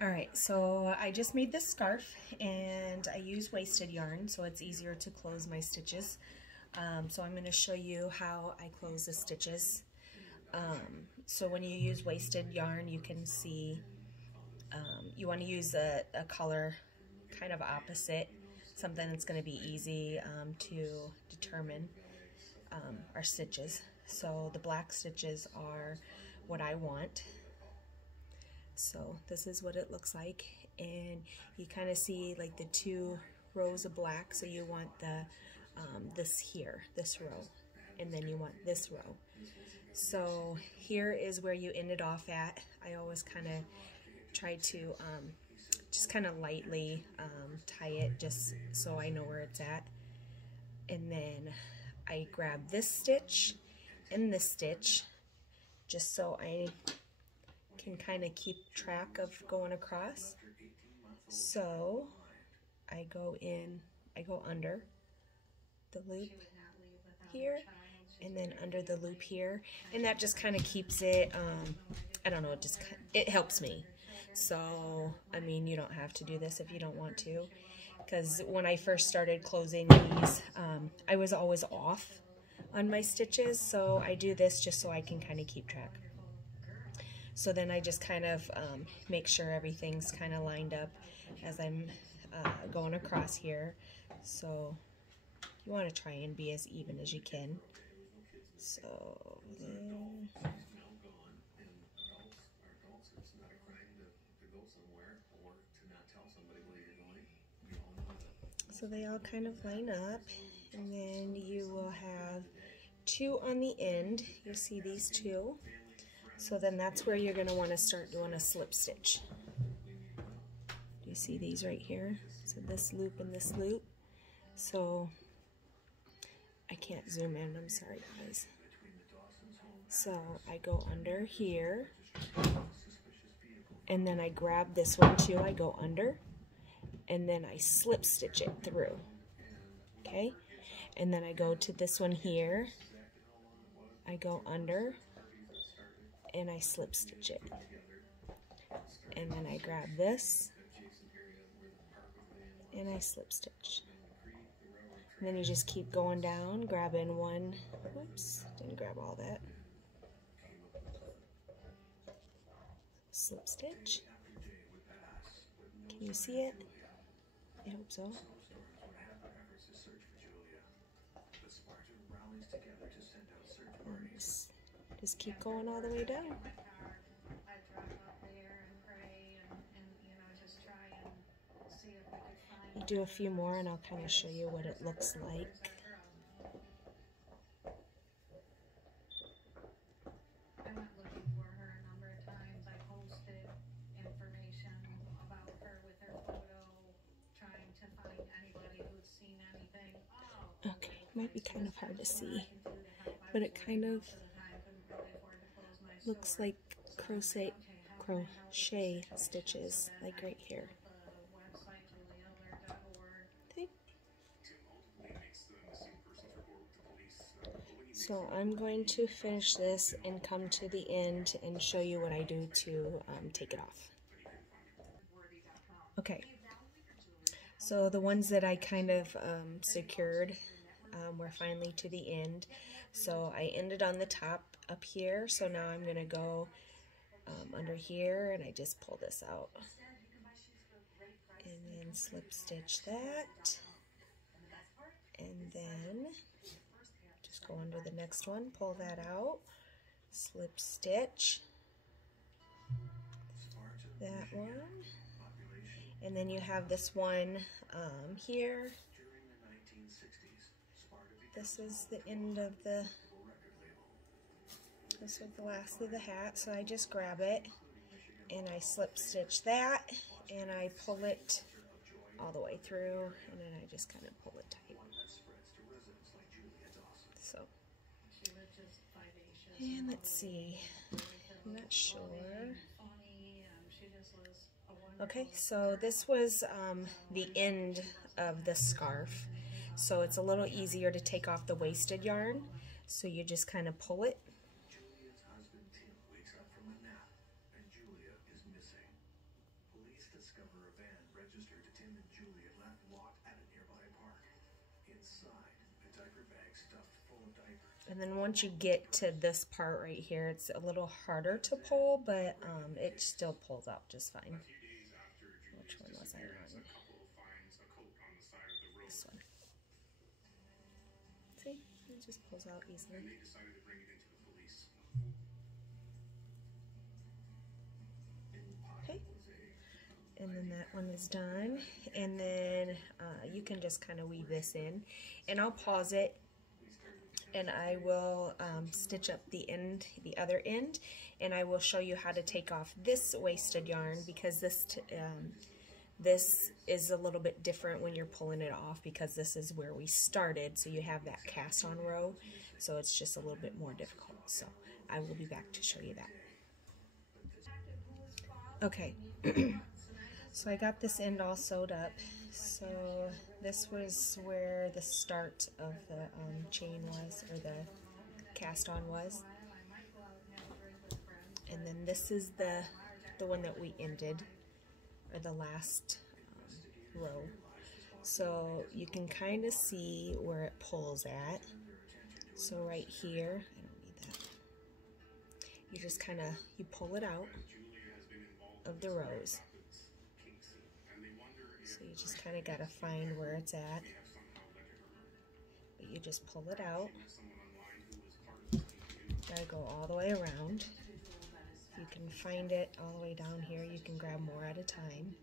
Alright, so I just made this scarf and I use wasted yarn so it's easier to close my stitches. So I'm going to show you how I close the stitches. So when you use wasted yarn, you can see you want to use a color kind of opposite, something that's going to be easy to determine our stitches. So the black stitches are what I want. So this is what it looks like, and you kind of see like the 2 rows of black, so you want the this row, and then you want this row. So here is where you end it off at. I always kind of try to just kind of lightly tie it just so I know where it's at, and then I grab this stitch and this stitch just so I can kind of keep track of going across. So I go under the loop here and then under the loop here, and that just kind of keeps it, I don't know, it helps me. So I mean, you don't have to do this if you don't want to, because when I first started closing these, I was always off on my stitches, so I do this just so I can kind of keep track. So then I just kind of make sure everything's kind of lined up as I'm going across here. So you want to try and be as even as you can. So there. So they all kind of line up, and then you will have 2 on the end. You see these 2. So then that's where you're going to want to start doing a slip stitch. Do you see these right here? So this loop and this loop. So I can't zoom in, I'm sorry guys. So I go under here, and then I grab this one too. I go under, and then I slip stitch it through. Okay? And then I go to this one here. I go under, and I slip stitch it, and then I grab this and I slip stitch, and then you just keep going down, grabbing one, whoops, didn't grab all that, slip stitch. Can you see it? I hope so. Just keep going all the way down. I'll do a few more and I'll kind of show you what it looks like. I went looking for her a number of times. I posted information about her with her photo, trying to find anybody who's seen anything. Okay, might be kind of hard to see, but it kind of looks like crochet stitches, like right here. Okay. So I'm going to finish this and come to the end and show you what I do to take it off. Okay, so the ones that I kind of secured, we're finally to the end. So I ended on the top up here, so now I'm going to go under here, and I just pull this out and then slip stitch that, and then just go under the next one, pull that out, slip stitch that one, and then you have this one here. This is the end of this is the last of the hat, so I just grab it and I slip stitch that, and I pull it all the way through, and then I just kind of pull it tight. So, and let's see, I'm not sure. Okay, so this was the end of the scarf. So it's a little easier to take off the wasted yarn. So you just kind of pull it. discover a van registered to Tim and Julia left locked at a nearby park. Inside, a diaper bag stuffed full of diapers. And then once you get to this part right here, it's a little harder to pull, but it still pulls out just fine. Which one was I on? This one. See? It just pulls out easily. Okay. And then that one is done. And then you can just kind of weave this in. And I'll pause it. And I will stitch up the end, the other end, and I will show you how to take off this wasted yarn, because this is a little bit different when you're pulling it off, because this is where we started, so you have that cast on row, so it's just a little bit more difficult. So I will be back to show you that. Okay, so I got this end all sewed up. So this was where the start of the chain was, or the cast on was. And then this is the one that we ended, or the last row. So you can kind of see where it pulls at. So right here, I don't need that. You just kind of, you pull it out of the rows. So you just kind of got to find where it's at. But you just pull it out. Gotta go all the way around. If you can find it all the way down here, you can grab more at a time.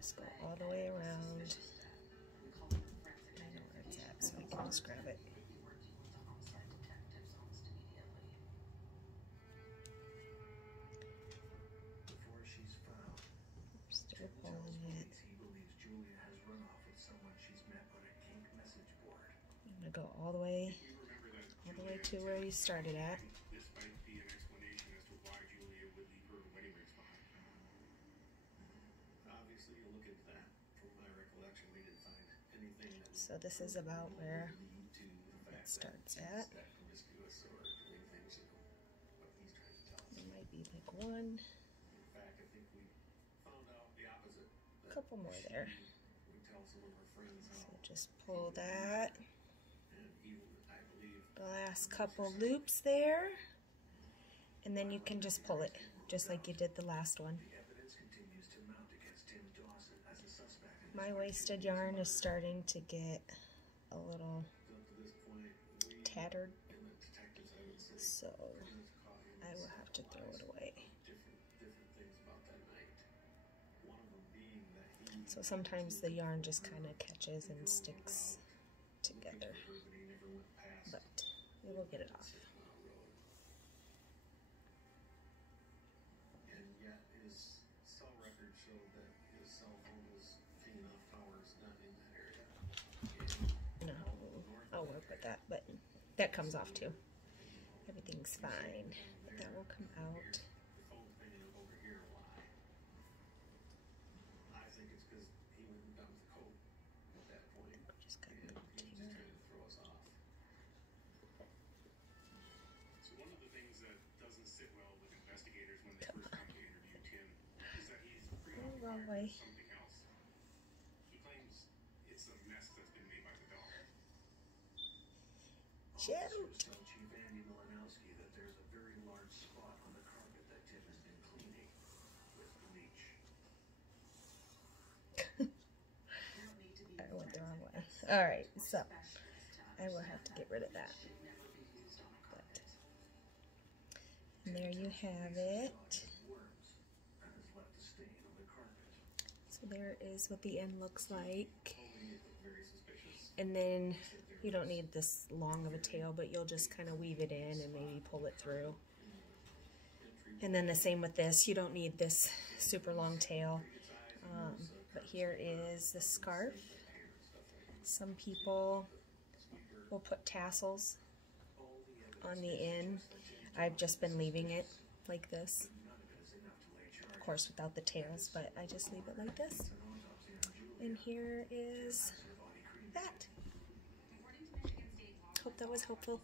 Just go all the way around. I know where it's at, so I can just grab it. Still pulling it. I'm gonna go all the way to where you started at. So this is about where it starts at. There might be like one, a couple more there. So just pull that, the last couple loops there, and then you can just pull it, just like you did the last one. My wasted yarn is starting to get a little tattered, so I will have to throw it away. So sometimes the yarn just kind of catches and sticks together, but we will get it off. No, I'll work with that, but that comes off too. Everything's fine, but that will come out. Just got a little tear. Oh, wrong way. Shoot! I went the wrong way. Alright, so I will have to get rid of that. But, and there you have it. So there is what the end looks like. And then you don't need this long of a tail, but you'll just kind of weave it in and maybe pull it through. And then the same with this. You don't need this super long tail. But here is the scarf. Some people will put tassels on the end. I've just been leaving it like this. Of course without the tails, but I just leave it like this. And here is that. Hope that was helpful.